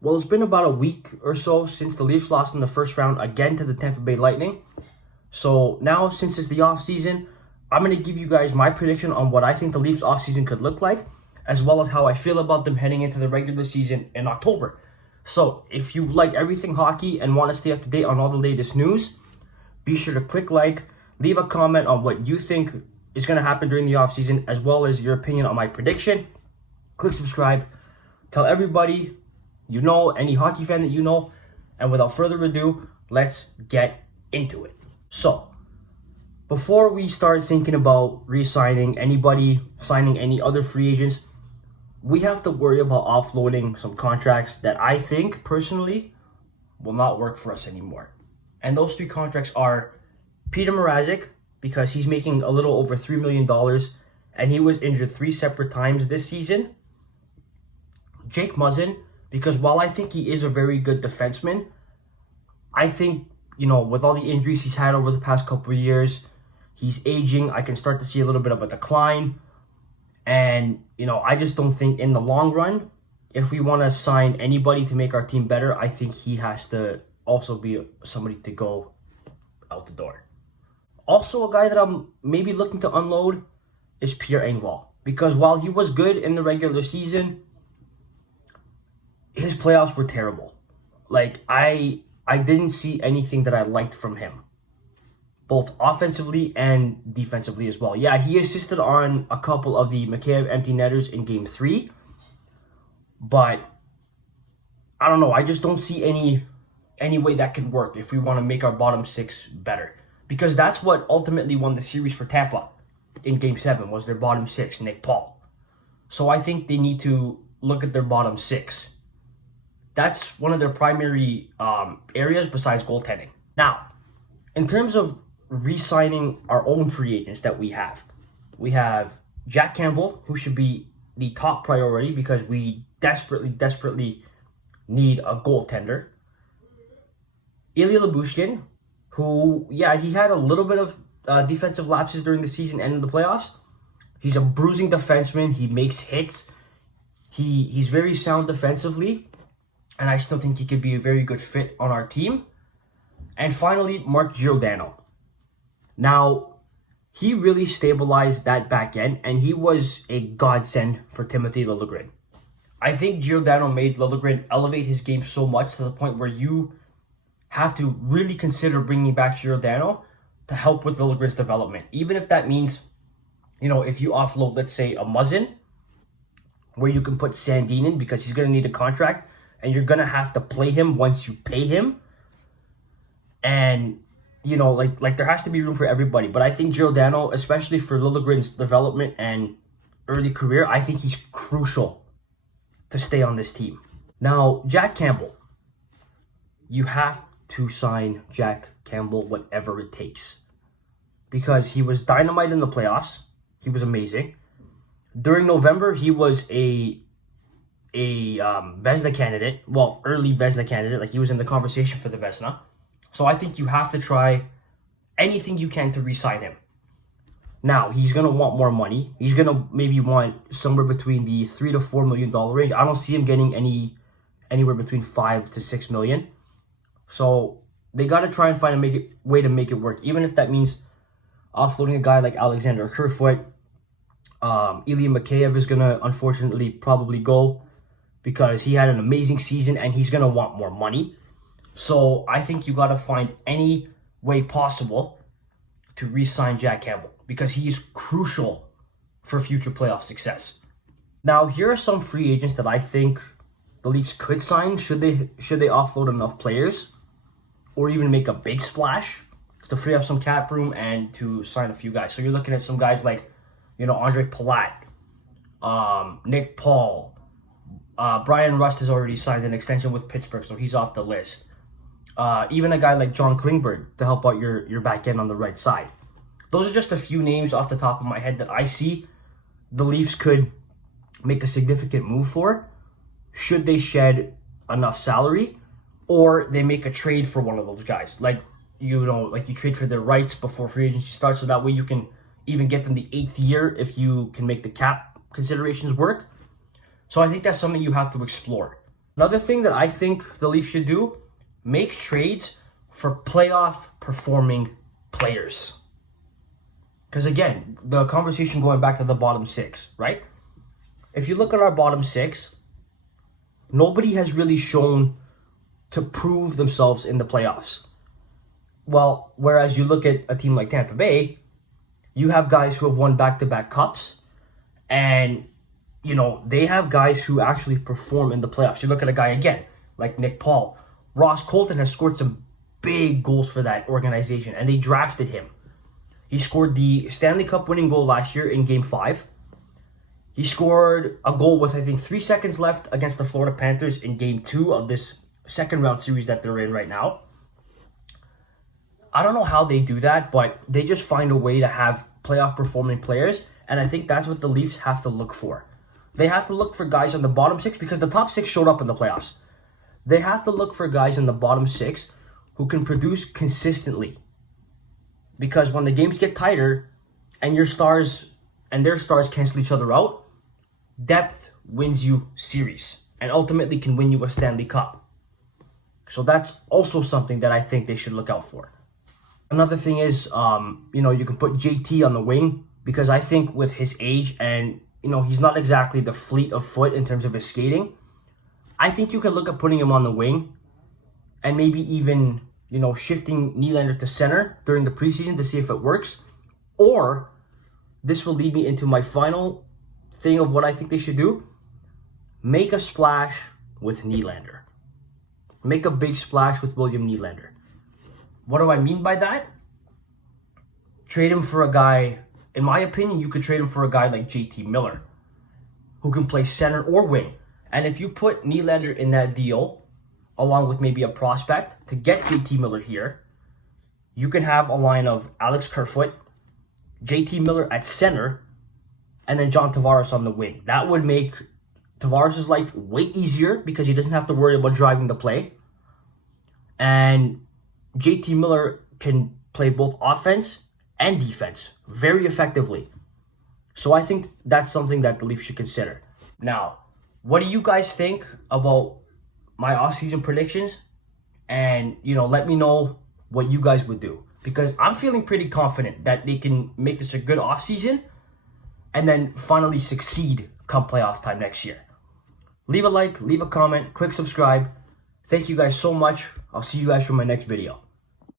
Well, it's been about a week or so since the Leafs lost in the first round again to the Tampa Bay Lightning. So now, since it's the offseason, I'm going to give you guys my prediction on what I think the Leafs offseason could look like, as well as how I feel about them heading into the regular season in October. So if you like everything hockey and want to stay up to date on all the latest news, be sure to click like, leave a comment on what you think is going to happen during the offseason, as well as your opinion on my prediction. Click subscribe. Tell everybody you know, any hockey fan that you know. And without further ado, let's get into it. So, before we start thinking about re-signing anybody, signing any other free agents, we have to worry about offloading some contracts that I think, personally, will not work for us anymore. And those three contracts are Peter Mrazek, because he's making a little over $3 million, and he was injured 3 separate times this season. Jake Muzzin, because while I think he is a very good defenseman, I think, with all the injuries he's had over the past couple of years, he's aging. I can start to see a little bit of a decline. And, I just don't think in the long run, if we want to sign anybody to make our team better, I think he has to also be somebody to go out the door. Also, a guy that I'm maybe looking to unload is Pierre Engvall. Because while he was good in the regular season, his playoffs were terrible. Like, I didn't see anything that I liked from him, both offensively and defensively as well. Yeah, he assisted on a couple of the Mikheyev empty netters in Game 3, but I don't know. I just don't see any way that could work if we want to make our bottom six better, because that's what ultimately won the series for Tampa in Game 7 was their bottom six, Nick Paul. So I think they need to look at their bottom six. That's one of their primary areas besides goaltending. Now, in terms of re-signing our own free agents that we have Jack Campbell, who should be the top priority because we desperately need a goaltender. Ilya Lyubushkin, who, he had a little bit of defensive lapses during the season and in the playoffs. He's a bruising defenseman. He makes hits. He's very sound defensively. And I still think he could be a very good fit on our team. And finally, Mark Giordano. Now, he really stabilized that back end, and he was a godsend for Timothy Liljegren. I think Giordano made Liljegren elevate his game so much to the point where you have to really consider bringing back Giordano to help with Liljegren's development. Even if that means, if you offload, let's say, a Muzzin, where you can put Sandin in because he's going to need a contract, and you're going to have to play him once you pay him. And, like there has to be room for everybody. But I think Giordano, especially for Liljegren's development and early career, I think he's crucial to stay on this team. Now, Jack Campbell. You have to sign Jack Campbell whatever it takes. Because he was dynamite in the playoffs. He was amazing. During November, he was a Vezina candidate, early Vezina candidate, like he was in the conversation for the Vezina. So I think you have to try anything you can to re-sign him. Now, he's going to want more money. He's going to maybe want somewhere between the $3 to $4 million range. I don't see him getting anywhere between $5 to $6 million. So they got to try and find a way to make it work, even if that means offloading a guy like Alexander Kerfoot. Ilya Mikheyev is going to, unfortunately, probably go, because he had an amazing season and he's going to want more money. So I think you got to find any way possible to re-sign Jack Campbell, because he is crucial for future playoff success. Now, here are some free agents that I think the Leafs could sign should they offload enough players, or even make a big splash to free up some cap room and to sign a few guys. So you're looking at some guys like, Andre Palat, Nick Paul. Brian Rust has already signed an extension with Pittsburgh, so he's off the list. Even a guy like John Klingberg to help out your back end on the right side. Those are just a few names off the top of my head that I see the Leafs could make a significant move for, should they shed enough salary, or they make a trade for one of those guys. Like you trade for their rights before free agency starts, so that way you can even get them the 8th year if you can make the cap considerations work. So I think that's something you have to explore. Another thing that I think the Leafs should do, make trades for playoff performing players. Because again, the conversation going back to the bottom six, right? If you look at our bottom six, nobody has really shown to prove themselves in the playoffs. Well, whereas you look at a team like Tampa Bay, you have guys who have won back-to-back cups, and you know, they have guys who actually perform in the playoffs. You look at a guy again, like Nick Paul. Ross Colton has scored some big goals for that organization, and they drafted him. He scored the Stanley Cup winning goal last year in Game 5. He scored a goal with, I think, 3 seconds left against the Florida Panthers in Game 2 of this second round series that they're in right now. I don't know how they do that, but they just find a way to have playoff performing players, and I think that's what the Leafs have to look for. They have to look for guys on the bottom six because the top six showed up in the playoffs. They have to look for guys in the bottom six who can produce consistently. Because when the games get tighter and your stars and their stars cancel each other out, depth wins you series and ultimately can win you a Stanley Cup. So that's also something that I think they should look out for. Another thing is, you can put JT on the wing because I think with his age and, he's not exactly the fleet of foot in terms of his skating. I think you can look at putting him on the wing and maybe even, shifting Nylander to center during the preseason to see if it works. Or this will lead me into my final thing of what I think they should do. Make a splash with Nylander. Make a big splash with William Nylander. What do I mean by that? Trade him for a guy, in my opinion, you could trade him for a guy like JT Miller, who can play center or wing. And if you put Nylander in that deal, along with maybe a prospect to get JT Miller here, you can have a line of Alex Kerfoot, JT Miller at center, and then John Tavares on the wing. That would make Tavares' life way easier because he doesn't have to worry about driving the play. And JT Miller can play both offense and defense very effectively. So I think that's something that the Leafs should consider. Now, what do you guys think about my offseason predictions? And, let me know what you guys would do. Because I'm feeling pretty confident that they can make this a good offseason and then finally succeed come playoff time next year. Leave a like, leave a comment, click subscribe. Thank you guys so much. I'll see you guys for my next video.